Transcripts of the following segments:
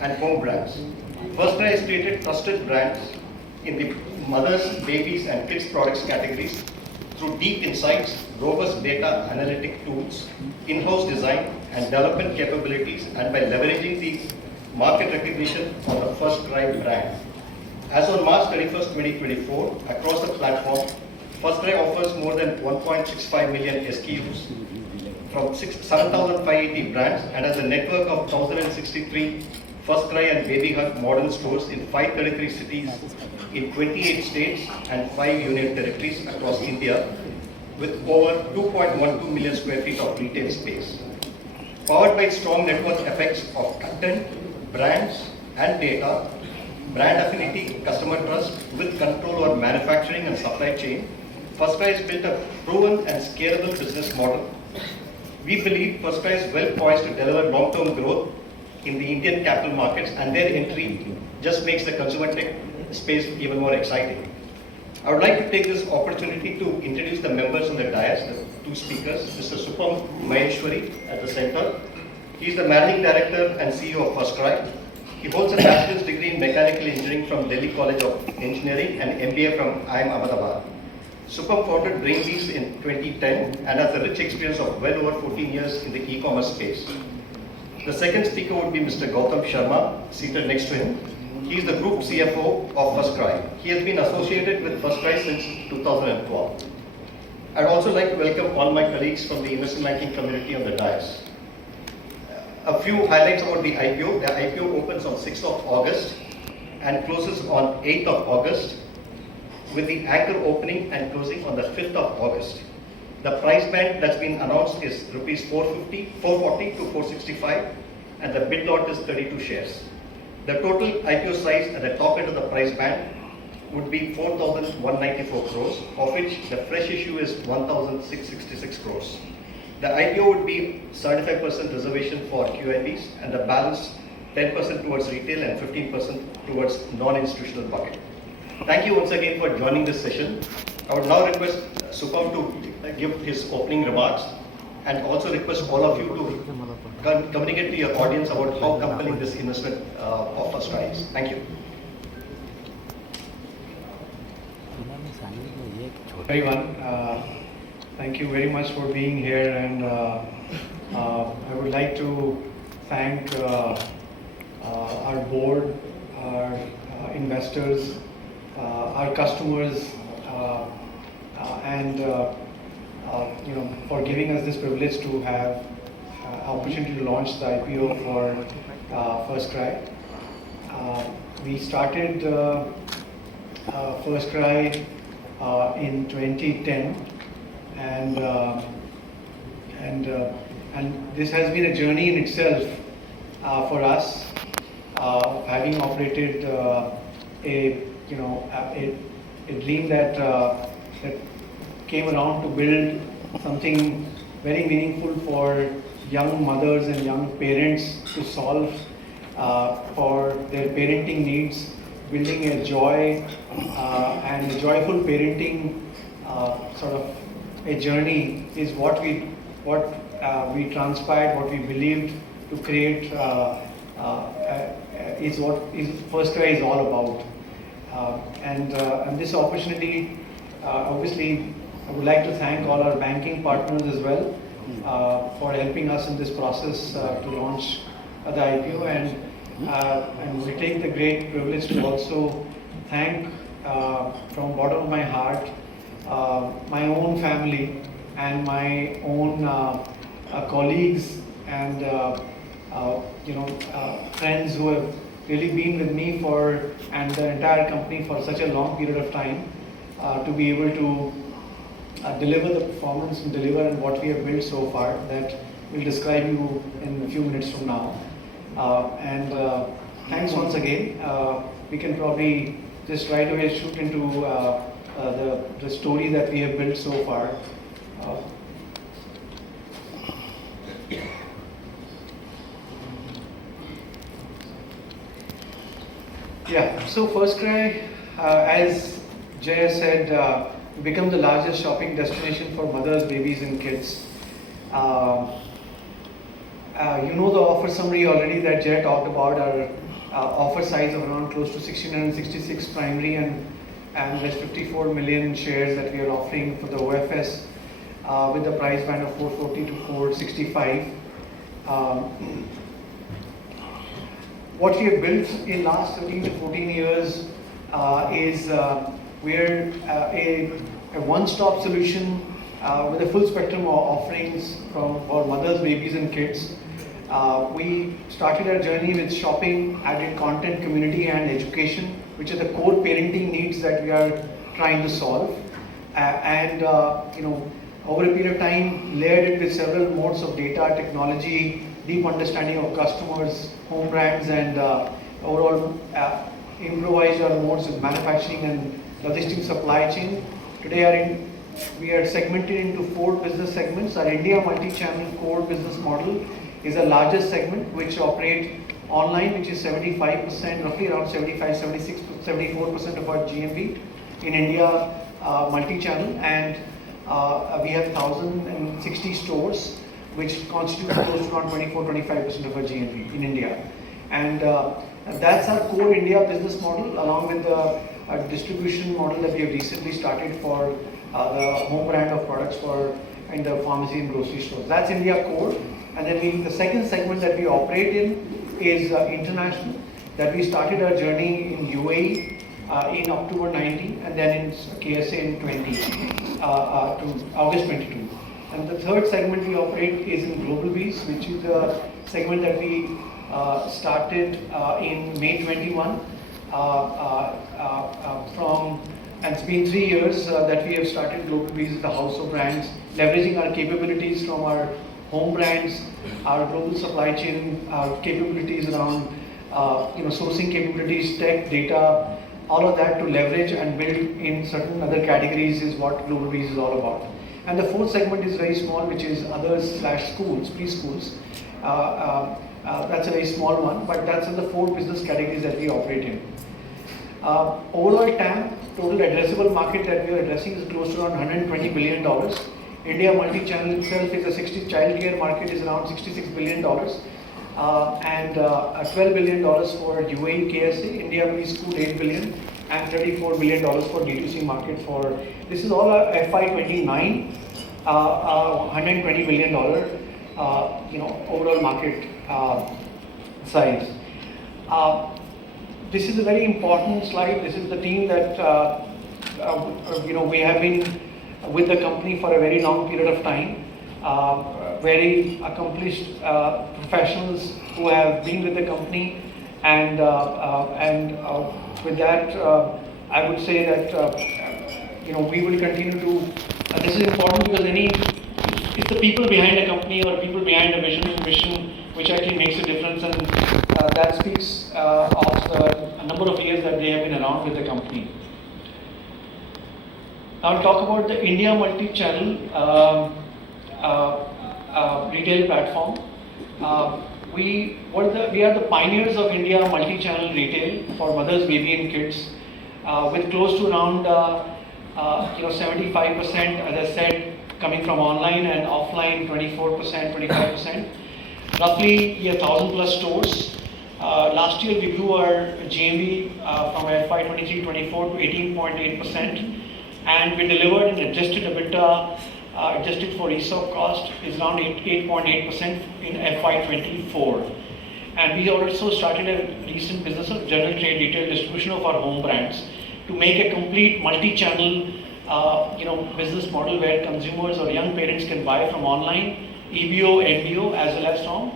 and home brands. FirstCry has created trusted brands in the mothers, babies, and kids products categories through deep insights, robust data analytic tools, in-house design and development capabilities, and by leveraging the market recognition of the FirstCry brand. As on March 31st, 2024, across the platform, FirstCry offers more than 1.65 million SKUs from 7,580 brands and has a network of 1,063 FirstCry and Baby Hug modern stores in 533 cities in 28 states and 5 union territories across India, with over 2.12 million square feet of retail space. Powered by strong network effects of content, brands and data, brand affinity, customer trust, with control over manufacturing and supply chain, FirstCry has built a proven and scalable business model. We believe FirstCry is well poised to deliver long-term growth in the Indian capital markets, and their entry just makes the consumer tech space even more exciting. I would like to take this opportunity to introduce the members on the dais, the two speakers. Mr. Supam Maheshwari at the center. He is the Managing Director and CEO of FirstCry. He holds a bachelor's degree in mechanical engineering from Delhi College of Engineering and MBA from IIM Ahmedabad. Supam founded Brainbees in 2010 and has a rich experience of well over 14 years in the e-commerce space. The second speaker would be Mr. Gautam Sharma, seated next to him. He is the Group CFO of FirstCry. He has been associated with FirstCry since 2012. I'd also like to welcome all my colleagues from the investment banking community on the dais. A few highlights about the IPO. The IPO opens on 6th of August and closes on 8th of August, with the anchor opening and closing on the 5th of August. The price band that's been announced is rupees 440 to 465, and the bid lot is 32 shares. The total IPO size at the top end of the price band would be 4,194 crores, of which the fresh issue is 1,666 crores. The IPO would be 75% reservation for QIBs and the balance 10% towards retail and 15% towards non-institutional bucket. Thank you once again for joining this session. I would now request Supam to give his opening remarks, and also request all of you to communicate to your audience about how compelling this investment of FirstCry is. Thank you. Everyone, thank you very much for being here, and I would like to thank our board, our investors, our customers, and for giving us this privilege to have opportunity to launch the IPO for FirstCry. We started FirstCry in 2010, and this has been a journey in itself for us, having operated a dream that came around to build something very meaningful for young mothers and young parents to solve for their parenting needs. Building a joy and a joyful parenting sort of a journey is what we transpired, what we believed to create is what FirstCry is all about. And this opportunity, obviously, I would like to thank all our banking partners as well for helping us in this process to launch the IPO, and we take the great privilege to also thank from bottom of my heart my own family and my own colleagues and friends who have really been with me and the entire company for such a long period of time to be able to deliver the performance and deliver on what we have built so far, that we'll describe you in a few minutes from now. Thanks once again. We can probably just right away shoot into the story that we have built so far. So FirstCry, as Jay said, become the largest shopping destination for mothers, babies and kids. You know the offer summary already that Jay talked about. Our offer size of around close to 1,666 primary and there's 54 million shares that we are offering for the OFS with the price band of 440 to 465. What we have built in last 13 to 14 years is we're a one-stop solution with a full spectrum of offerings for mothers, babies and kids. We started our journey with shopping, added content, community and education, which are the core parenting needs that we are trying to solve. Over a period of time, layered it with several modes of data, technology, deep understanding of customers, home brands, and overall improvised our modes of manufacturing and logistics supply chain. Today we are segmented into 4 business segments. Our India multi-channel core business model is the largest segment, which operate online, which is 75%, roughly around 75, 76 to 74% of our GMV in India multi-channel, and we have 1,060 stores, which constitute close to around 24-25% of our GMV in India. And that's our core India business model, along with the distribution model that we have recently started for the home brand of products in the pharmacy and grocery stores. That's India core. And then the second segment that we operate in is international, that we started our journey in UAE in October 19 and then in KSA in 20 to August 22. And the third segment we operate is in Brainbees, which is the segment that we started in May 21 and it's been 3 years that we have started Brainbees, the house of brands, leveraging our capabilities from our home brands, our global supply chain capabilities around sourcing capabilities, tech, data, all of that to leverage and build in certain other categories is what Brainbees is all about. And the fourth segment is very small, which is others/schools, preschools. That's a very small one, but that's in the 4 business categories that we operate in. Overall TAM, total addressable market that we are addressing is close to around $120 billion. India multi-channel itself is a child care market is around $66 billion. And $12 billion for UAE KSA, India preschool $8 billion, and $34 billion for D2C market for, this is all FY29, $120 billion overall market size. This is a very important slide. This is the team that we have been with the company for a very long period of time. Very accomplished professionals who have been with the company, and with that, I would say that we will continue to. This is important because it's the people behind a company or people behind a vision and mission which actually makes a difference, and that speaks of the number of years that they have been around with the company. Now I'll talk about the India multi-channel retail platform. We are the pioneers of India multi-channel retail for mothers, baby and kids, with close to around 75%, as I said, coming from online, and offline 24%, 25%. Roughly 1,000 plus stores. Last year we grew our GMV from FY 23-24 to 18.8%, and we delivered an adjusted EBITDA adjusted for ESOP cost is around 8.8% in FY 24. And we also started a recent business of general trade retail distribution of our home brands to make a complete multi-channel business model where consumers or young parents can buy from online, EBO, MBO, as well as from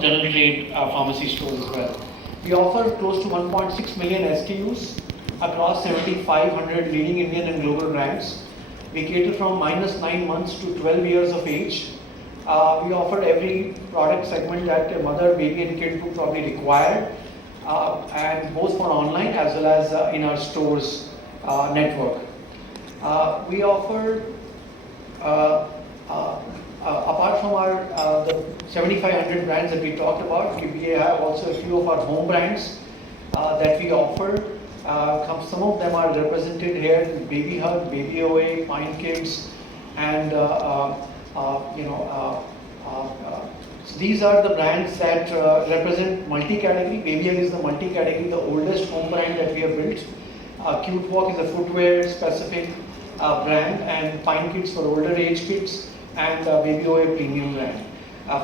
general trade pharmacy stores as well. We offer close to 1.6 million SKUs across 7,500 leading Indian and global brands. We cater from -9 months to 12 years of age. We offer every product segment that a mother, baby and kid would probably require, and both for online as well as in our stores network. We offer, apart from the 7,500 brands that we talked about, we have also a few of our home brands that we offer. Some of them are represented here: Baby Hug, Baby OA, Pine Kids, and So these are the brands that represent multi-category. Babyhug is the multi-category, the oldest home brand that we have built. Cute Walk is a footwear specific brand, and Pine Kids for older age kids, and Baby O a premium brand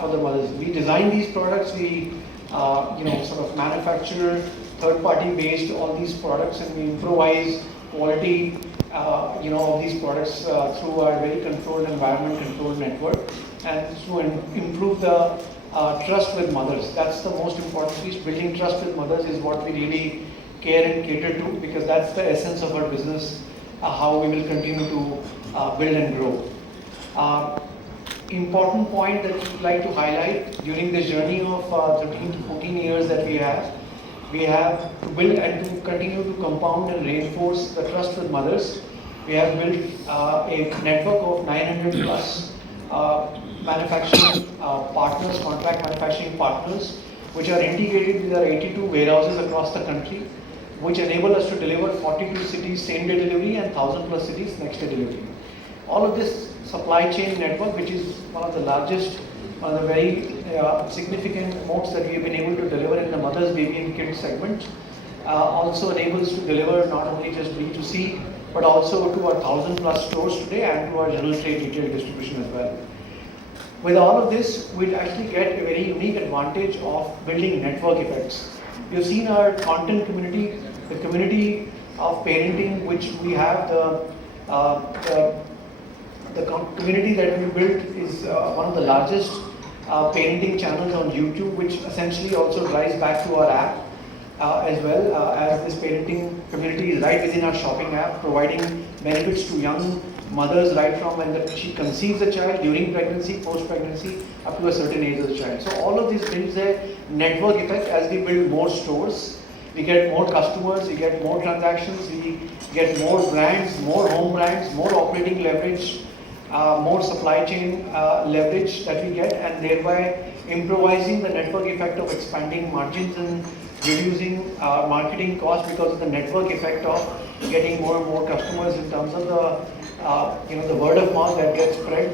for the mothers. We design these products, we sort of manufacture third-party based all these products, and we improvise quality of these products through our very controlled environment, controlled network, and to improve the trust with mothers. That's the most important piece. Building trust with mothers is what we really care and cater to, because that's the essence of our business, how we will continue to build and grow. Important point that we'd like to highlight during this journey of 13 to 14 years that we have to build and to continue to compound and reinforce the trust with mothers. We have built a network of 900 plus manufacturing partners, contract manufacturing partners, which are integrated with our 82 warehouses across the country, which enable us to deliver 42 cities same-day delivery and 1,000 plus cities next-day delivery. All of this supply chain network, which is one of the largest, one of the very significant modes that we have been able to deliver in the mothers, baby and kids segment, also enables to deliver not only just B2C, but also to our 1,000 plus stores today and to our general trade retail distribution as well. With all of this, we actually get a very unique advantage of building network effects. You've seen our content community, the community of parenting, which we have, the community that we built is one of the largest parenting channels on YouTube, which essentially also drives back to our app as well, as this parenting community is right within our shopping app, providing benefits to young mothers right from when she conceives a child, during pregnancy, post-pregnancy, up to a certain age of the child. So all of this builds a network effect. As we build more stores, we get more customers, we get more transactions, we get more brands, more home brands, more operating leverage, more supply chain leverage that we get, and thereby improvising the network effect of expanding margins and reducing marketing costs because of the network effect of getting more and more customers in terms of the word of mouth that gets spread,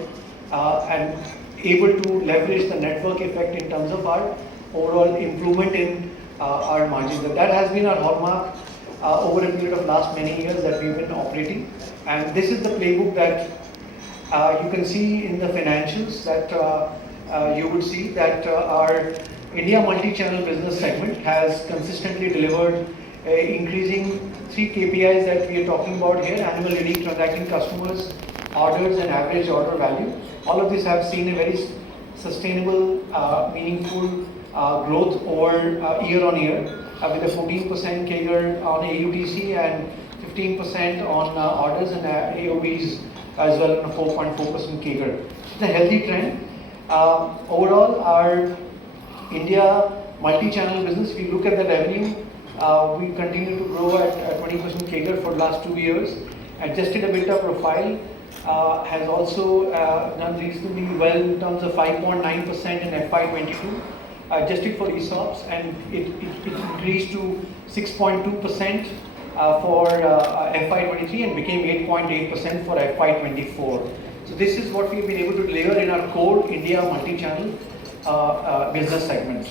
and able to leverage the network effect in terms of our overall improvement in our margins. That has been our hallmark over a period of last many years that we've been operating, and this is the playbook that you can see in the financials, that you would see that our India multi-channel business segment has consistently delivered increasing 3 KPIs that we are talking about here: annual unique transacting customers, orders, and average order value. All of these have seen a very sustainable, meaningful growth over year on year, with a 14% CAGR on AUTC and 15% on orders and AOVs as well, on a 4.4% CAGR. It's a healthy trend. Overall, our India multi-channel business, if you look at the revenue, we continue to grow at 20% CAGR for the last 2 years. Adjusted EBITDA profile has also done reasonably well in terms of 5.9% in FY22, adjusted for ESOPs, and it increased to 6.2% for FY23 and became 8.8% for FY24. So this is what we've been able to deliver in our core India multi-channel business segment.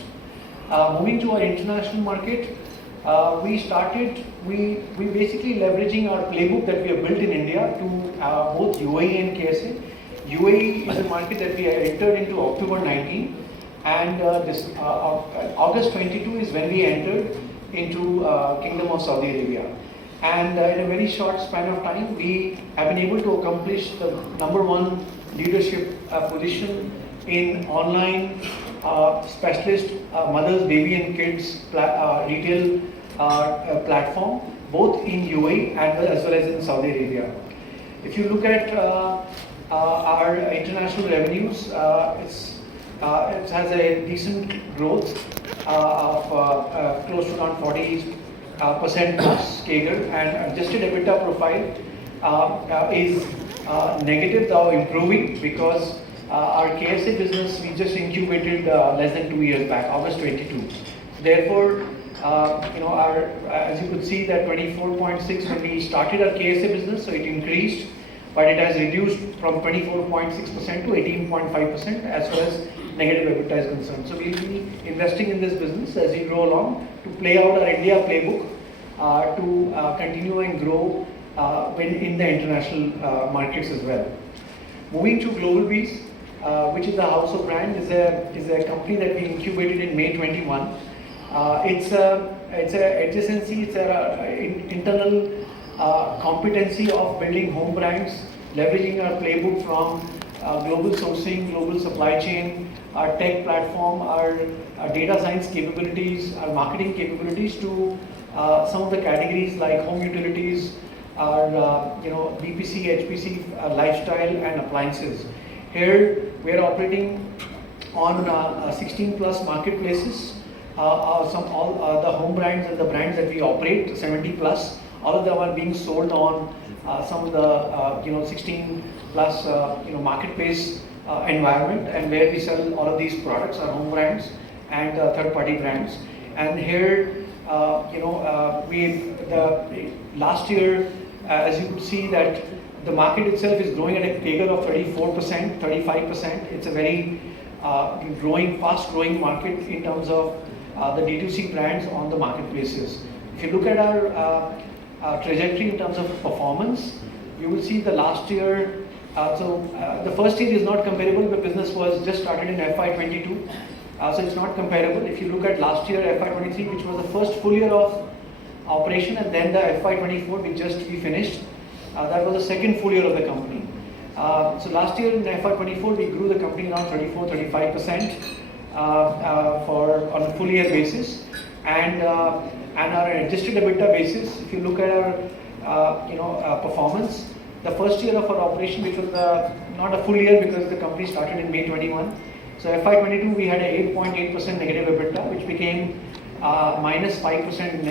Moving to our international market, we basically leveraging our playbook that we have built in India to both UAE and KSA. UAE is a market that we entered into October 19, and this August 22 is when we entered into Kingdom of Saudi Arabia. And in a very short span of time, we have been able to accomplish the #1 leadership position in online specialist mothers, baby and kids retail platform, both in UAE and as well as in Saudi Arabia. If you look at our international revenues, it has a decent growth of close to around 40% plus CAGR, and adjusted EBITDA profile is negative, though improving, because our KSA business we just incubated less than 2 years back, August 22. Therefore, as you could see that 24.6 when we started our KSA business, so it increased, but it has reduced from 24.6% to 18.5%, as well as negative EBITDA is concerned. So we'll be investing in this business as we grow along to play out our India playbook to continue and grow in the international markets as well. Moving to Brainbees, which is a house of brand, is a company that we incubated in May 21. It's a adjacency, it's an internal competency of building home brands, leveraging our playbook from global sourcing, global supply chain, our tech platform, our data science capabilities, our marketing capabilities to some of the categories like home utilities, our BPC, HPC, lifestyle and appliances. Here we are operating on 16 plus marketplaces. All the home brands and the brands that we operate, 70 plus, all of them are being sold on some of the 16 plus marketplace environment, and where we sell all of these products are home brands and third-party brands. And here, last year, as you could see, that the market itself is growing at a CAGR of 34%, 35%. It's a very fast-growing market in terms of the D2C brands on the marketplaces. If you look at our trajectory in terms of performance, you will see the last year. The first year is not comparable. The business was just started in FY22, so it's not comparable. If you look at last year, FY23, which was the first full year of operation, and then the FY24, we finished. That was the second full year of the company. So last year in FY24, we grew the company around 34-35% on a full year basis, and our adjusted EBITDA basis. If you look at our performance, the first year of our operation, which was not a full year because the company started in May 21. So FY22, we had an 8.8% negative EBITDA, which became minus 5%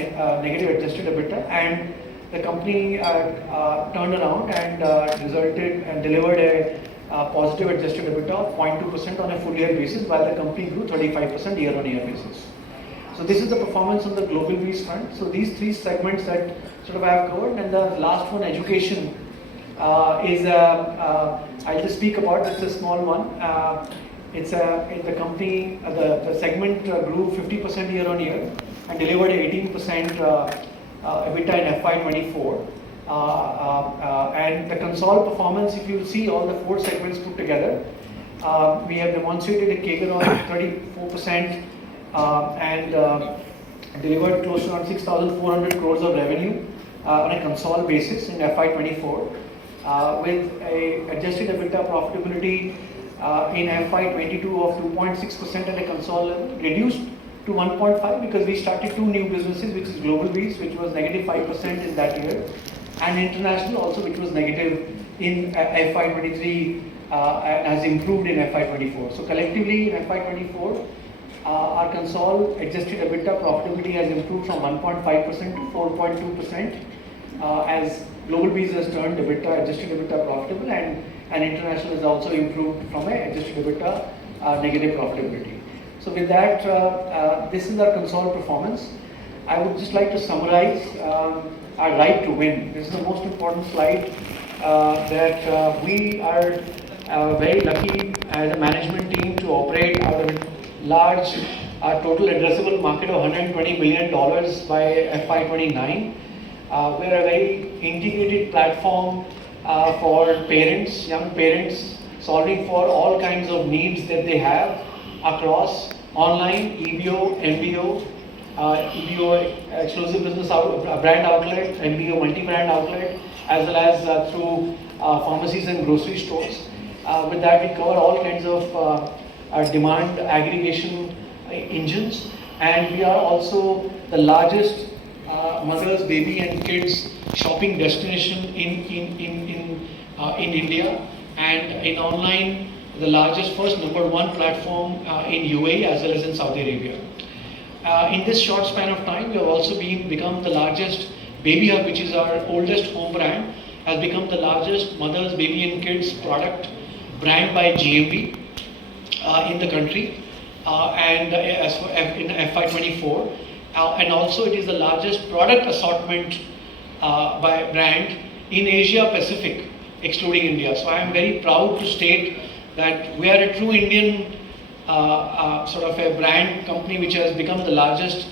negative adjusted EBITDA, and the company turned around and delivered a positive adjusted EBITDA of 0.2% on a full year basis, while the company grew 35% year on year basis. So this is the performance on the Brainbees front. So these three segments that sort of I have covered, and the last one, education, I'll just speak about. It's a small one. It's in the company, the segment grew 50% year on year and delivered 18% EBITDA in FY24. And the consolidated performance, if you see all the four segments put together, we have demonstrated a CAGR of 34% and delivered close to around 6,400 crores of revenue on a consolidated basis in FY24, with a adjusted EBITDA profitability in FY22 of 2.6% at a consolidated level, reduced to 1.5 because we started two new businesses, which is Brainbees, which was negative 5% in that year, and international also, which was negative in FY23, has improved in FY24. So collectively in FY24, our consolidated adjusted EBITDA profitability has improved from 1.5% to 4.2%, as Brainbees has turned adjusted EBITDA profitable, and international has also improved from a adjusted EBITDA negative profitability. So with that, this is our consolidated performance. I would just like to summarize our right to win. This is the most important slide that we are very lucky as a management team to operate out of a large total addressable market of $120 billion by FY29. We're a very integrated platform for parents, young parents, solving for all kinds of needs that they have across online, EBO, MBO, EBO exclusive business brand outlet, MBO multi-brand outlet, as well as through pharmacies and grocery stores. With that, we cover all kinds of demand aggregation engines, and we are also the largest mothers, baby and kids shopping destination in India, and in online the largest number one platform in UAE as well as in Saudi Arabia. In this short span of time, we have also become the largest. Baby Hug, which is our oldest home brand, has become the largest mothers, baby and kids product brand by GMV in the country, and as for in FY24, and also it is the largest product assortment by brand in Asia Pacific, excluding India. So I am very proud to state that we are a true Indian sort of a brand company which has become the largest,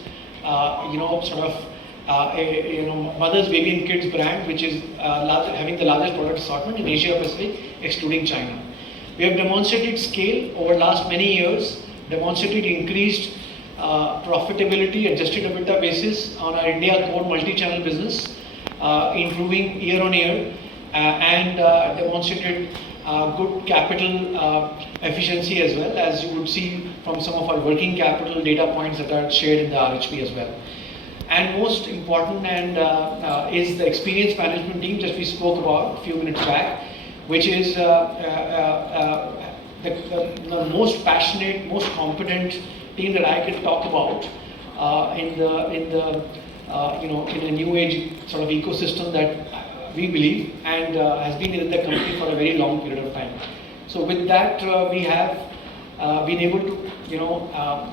mother's, baby and kids brand, which is having the largest product assortment in Asia Pacific, excluding China. We have demonstrated scale over last many years, demonstrated increased profitability, adjusted EBITDA basis on our India core multi-channel business, improving year on year, and demonstrated good capital efficiency as well, as you would see from some of our working capital data points that are shared in the RHP as well. And most important is the experience management team that we spoke about a few minutes back, which is the most passionate, most competent team that I can talk about in a new age sort of ecosystem that we believe and has been in the company for a very long period of time. So with that, we have been able to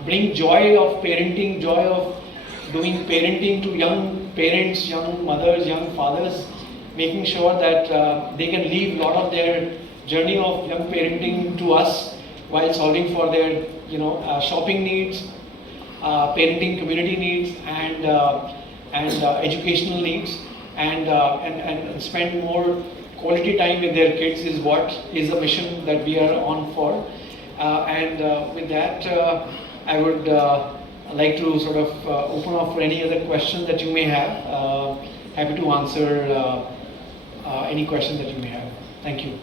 bring joy of parenting, joy of doing parenting to young parents, young mothers, young fathers, making sure that they can leave a lot of their journey of young parenting to us while solving for their shopping needs, parenting community needs, and educational needs, and spend more quality time with their kids is what is the mission that we are on for. With that, I would like to sort of open up for any other questions that you may have. Happy to answer any questions that you may have. Thank you.